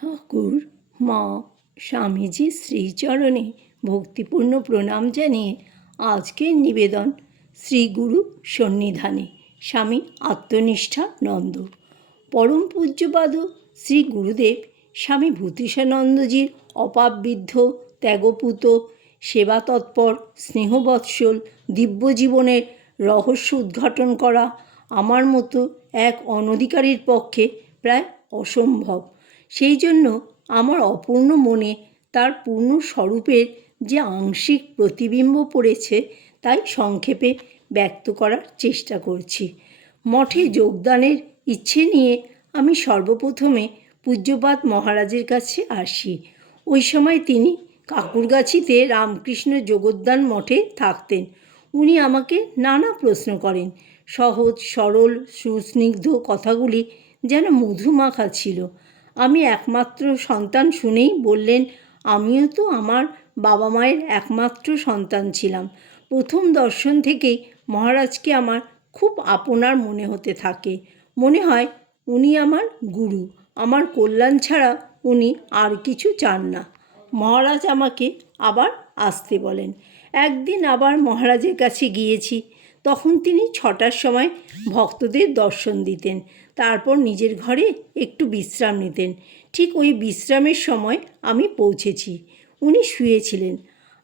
ঠাকুর, মা, স্বামীজি শ্রীচরণে ভক্তিপূর্ণ প্রণাম জানিয়ে আজকের নিবেদন শ্রী গুরু সন্নিধানে, স্বামী আত্মনিষ্ঠা নন্দ। পরম পূজ্যপাদ শ্রী গুরুদেব, স্বামী ভূতিষানন্দজির অপাববিদ্ধ ত্যাগপুত, সেবাতৎপর, স্নেহবৎসল দিব্য জীবনের রহস্য উদ্ঘাটন করা আমার মতো এক অনধিকারীর পক্ষে প্রায় অসম্ভব। সেই জন্য আমার অপূর্ণ মনে তার পূর্ণ স্বরূপের যে আংশিক প্রতিবিম্ব পড়েছে তাই সংক্ষেপে ব্যক্ত করার চেষ্টা করছি। মঠে যোগদানের ইচ্ছে নিয়ে আমি সর্বপ্রথমে পূজ্যপাত মহারাজের কাছে আসি। ওই সময় তিনি কাকুরগাছিতে রামকৃষ্ণ যোগোদ্যান মঠে থাকতেন। উনি আমাকে নানা প্রশ্ন করেন। সহজ, সরল, সুস্নিগ্ধ কথাগুলি যেন মধুমাখা ছিল। আমি একমাত্র সন্তান শুনেই বললেন, আমিও তো আমার বাবা মায়ের একমাত্র সন্তান ছিলাম। প্রথম দর্শন থেকেই মহারাজকে আমার খুব আপনার মনে হতে থাকে। মনে হয় উনি আমার গুরু। আমার কল্যাণ ছাড়া উনি আর কিছু চান না। মহারাজ আমাকে আবার আসতে বলেন। একদিন আবার মহারাজের কাছে গিয়েছি। তখন তিনি ছটার সময় ভক্তদের দর্শন দিতেন। তারপর নিজের ঘরে একটু বিশ্রাম নিতেন। ঠিক ওই বিশ্রামের সময় আমি পৌঁছেছি। উনি শুয়েছিলেন।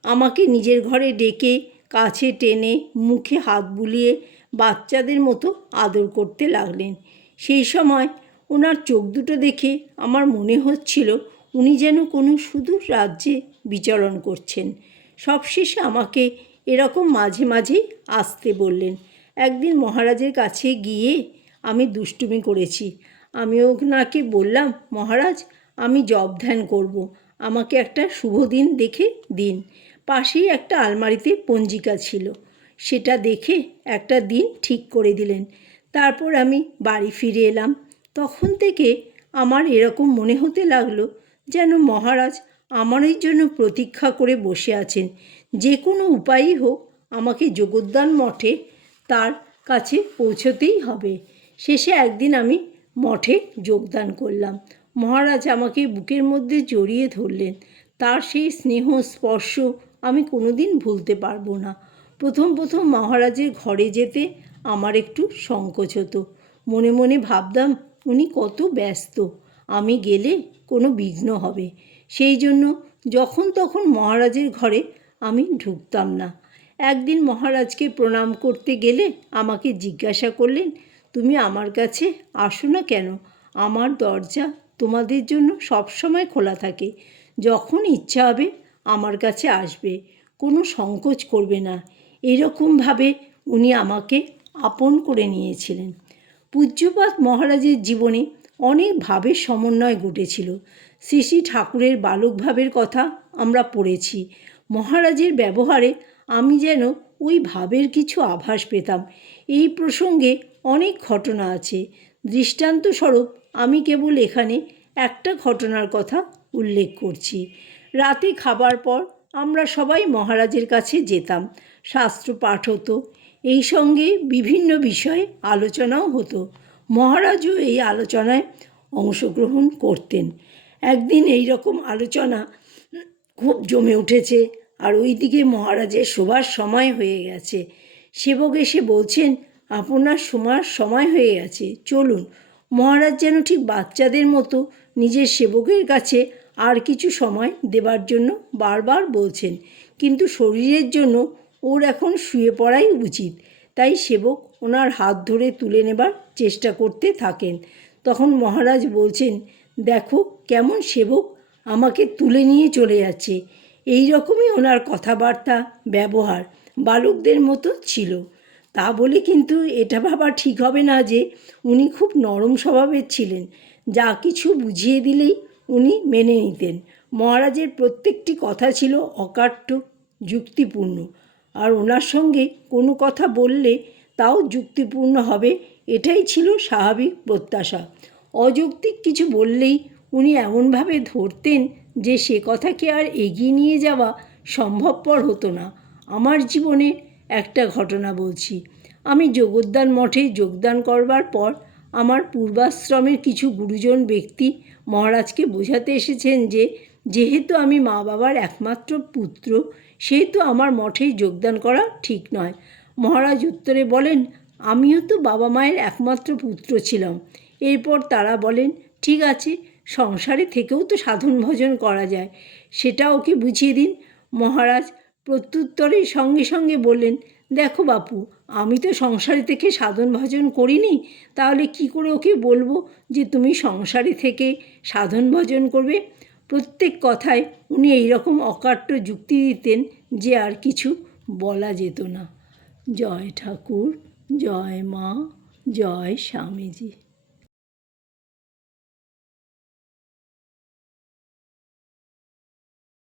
আমাকে নিজের ঘরে ডেকে কাছে টেনে মুখে হাত বুলিয়ে বাচ্চাদের মতো আদর করতে লাগলেন। সেই সময় ওনার চোখ দুটো দেখে আমার মনে হচ্ছিল উনি যেন কোনো সুদূর রাজ্যে বিচরণ করছেন। সবশেষে আমাকে এরকম মাঝে মাঝেই আসতে বললেন। একদিন মহারাজের কাছে গিয়ে আমি দুষ্টুমি করেছি। আমি ওনাকে বললাম, মহারাজ, আমি জব ধ্যান করব। আমাকে একটা শুভ দিন দেখে দিন। পাশেই একটা আলমারিতে পঞ্জিকা ছিল। সেটা দেখে একটা দিন ঠিক করে দিলেন। তারপর আমি বাড়ি ফিরে এলাম। তখন থেকে আমার এরকম মনে হতে লাগল যেন মহারাজ আমারই জন্য প্রতীক্ষা করে বসে আছেন। যে কোনো উপায়ই হোক আমাকে যোগদান মঠে তার কাছে পৌঁছতেই হবে। শেষে একদিন আমি মঠে যোগদান করলাম। মহারাজ আমাকে বুকের মধ্যে জড়িয়ে ধরলেন। তার সেই স্নেহ, স্পর্শ আমি কোনোদিন ভুলতে পারব না। প্রথম প্রথম মহারাজের ঘরে যেতে আমার একটু সংকোচ হতো। মনে মনে ভাবতাম, উনি কত ব্যস্ত, আমি গেলে কোনো বিঘ্ন হবে। সেই জন্য যখন তখন মহারাজের ঘরে আমি ঢুকতাম না। একদিন মহারাজকে প্রণাম করতে গেলে আমাকে জিজ্ঞাসা করলেন, তুমি আমার কাছে আসো না কেন? আমার দরজা তোমাদের জন্য সবসময় খোলা থাকে। যখন ইচ্ছা হবে আমার কাছে আসবে। কোনো সংকোচ করবে না। এরকমভাবে উনি আমাকে আপন করে নিয়েছিলেন। পূজ্যপাত মহারাজের জীবনে অনেক ভাবের সমন্বয় ঘটেছিল। শ্রী শ্রী ঠাকুরের বালক ভাবের কথা আমরা পড়েছি। মহারাজের ব্যবহারে আমি যেন ওই ভাবের কিছু আভাস পেতাম। এই প্রসঙ্গে অনেক ঘটনা আছে। দৃষ্টান্তস্বরূপ আমি কেবল এখানে একটা ঘটনার কথা উল্লেখ করছি। রাতে খাবার পর আমরা সবাই মহারাজের কাছে যেতাম। শাস্ত্র পাঠ হতো। এই সঙ্গে বিভিন্ন বিষয়ে আলোচনাও হতো। মহারাজও এই আলোচনায় অংশগ্রহণ করতেন। একদিন এই রকম আলোচনা খুব জমে উঠেছে আর ওইদিকে মহারাজের শোবার সময় হয়ে গেছে। সেবক এসে বলছেন, আপনার শোমার সময় হয়ে গেছে, চলুন। মহারাজ যেন ঠিক বাচ্চাদের মতো নিজের সেবকের কাছে আর কিছু সময় দেবার জন্য বারবার বলছেন। কিন্তু শরীরের জন্য ওর এখন শুয়ে পড়াই উচিত। তাই সেবক ওনার হাত ধরে তুলে নেবার চেষ্টা করতে থাকেন। তখন মহারাজ বলছেন, দেখো কেমন সেবক আমাকে তুলে নিয়ে চলে যাচ্ছে। এই রকমই ওনার কথাবার্তা, ব্যবহার বালকদের মতো ছিল। তা বলে কিন্তু এটা ভাবা ঠিক হবে না যে উনি খুব নরম স্বভাবের ছিলেন। যা কিছু বুঝিয়ে দিলেই উনি মেনে নিতেন। মহারাজের প্রত্যেকটি কথা ছিল অকাট্য, যুক্তিপূর্ণ। আর ওনার সঙ্গে কোনো কথা বললে তাও যুক্তিপূর্ণ হবে, এটাই ছিল স্বাভাবিক প্রত্যাশা। অযৌক্তিক কিছু বললেই উনি এমনভাবে ধরতেন যে সে কথাকে আর এগিয়ে নিয়ে যাওয়া সম্ভবপর হতো না। আমার জীবনে একটা ঘটনা বলছি। আমি যোগদান মঠে যোগদান করবার পর আমার পূর্বাশ্রমের কিছু গুরুজন ব্যক্তি মহারাজকে বোঝাতে এসেছেন যে, যেহেতু আমি মা বাবার একমাত্র পুত্র, সেহেতু আমার মঠেই যোগদান করা ঠিক নয়। মহারাজ উত্তরে বলেন, আমিও তো বাবা মায়ের একমাত্র পুত্র ছিলাম। এরপর তারা বলেন, ঠিক আছে সংসারে থেকেও তো সাধন ভজন করা যায়। সেটা ওকে বুঝিয়ে দিন। মহারাজ প্রত্যুত্তরের সঙ্গে সঙ্গে বললেন, দেখো বাপু, আমি তো সংসারে থেকে সাধন ভজন করিনি। তাহলে কি করে ওকে বলব যে তুমি সংসারে থেকে সাধন ভজন করবে? প্রত্যেক কথায় উনি এইরকম অকাট্য যুক্তি দিতেন যে আর কিছু বলা যেত না। জয় ঠাকুর, জয় মা, জয় স্বামীজি।